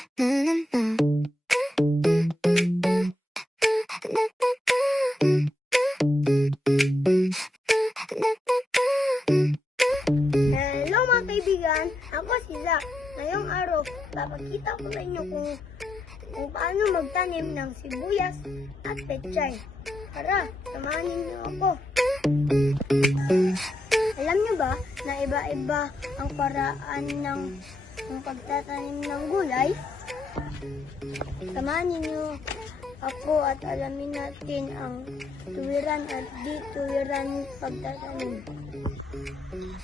Hello mga kaibigan, ako si Zach. Ngayong araw, papakita ko sa inyo kung paano magtanim ng sibuyas at pechay. Tara, samahan niyo ako. Alam niyo ba na iba-iba ang paraan ng pagtatanim ng gulay? Samahan niyo ako at alamin natin ang tuwiran at di-tuwiran pagtatanim.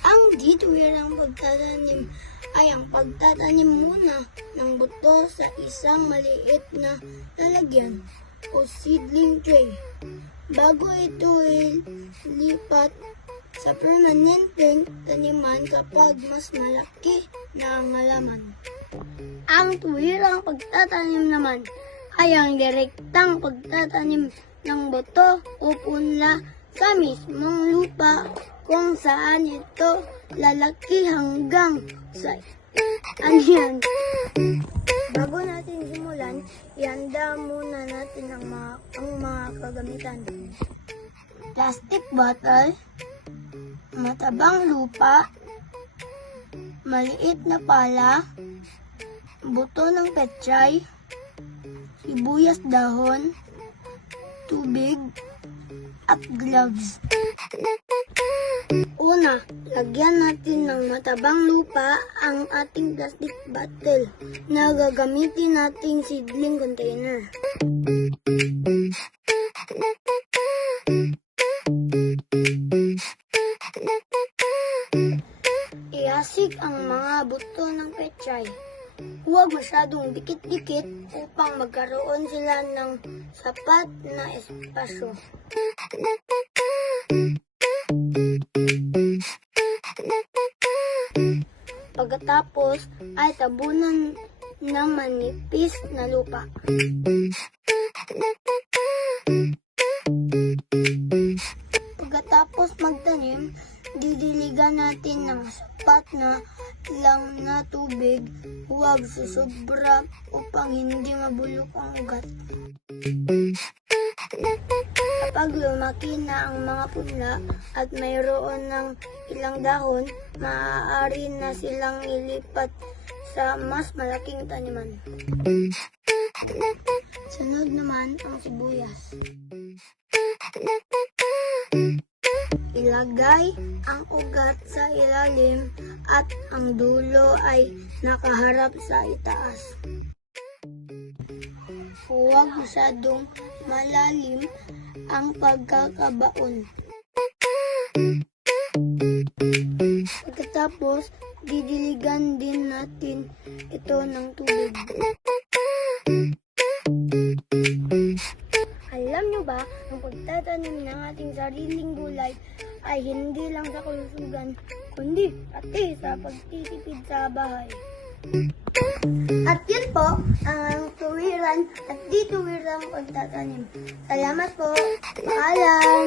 Ang di-tuwirang pagtatanim ay ang pagtatanim muna ng buto sa isang maliit na lalagyan o seedling tray bago ito ilipat sa permanenteng taniman kapag mas malaki na ang halaman. Ang tuwirang pagtatanim naman ay ang direktang pagtatanim ng buto o punla sa mismong lupa kung saan ito lalaki hanggang sa anyan. Bago natin simulan, ihanda muna natin ang mga kagamitan. Plastic bottle, matabang lupa, maliit na pala, buto ng pechay, sibuyas dahon, tubig, at gloves. Una, lagyan natin ng matabang lupa ang ating plastic bottle na gagamitin nating seedling container. Iasik ang mga buto ng pechay. Huwag masyadong dikit-dikit upang magkaroon sila ng sapat na espasyo. Pagkatapos ay tabunan ng manipis na lupa. Pagkatapos magtanim, didiligan natin ng sapat na lang na tubig, huwag susobra upang hindi mabulok ang ugat. Kapag lumaki na ang mga punla at mayroon ng ilang dahon, maaari na silang ilipat sa mas malaking taniman. Sunod naman ang sibuyas. Ilagay ang ugat sa ilalim at ang dulo ay nakaharap sa itaas. Huwag masyadong malalim ang pagkakabaon. Pagkatapos, didiligan din natin ito ng tubig. Alam nyo ba, ang pagtatanim ng ating sariling gulay ay hindi lang sa kalusugan, kundi pati sa pagtitipid sa bahay. At yun po ang tuwiran at di tuwirang pagtatanim. Salamat po. Paalam.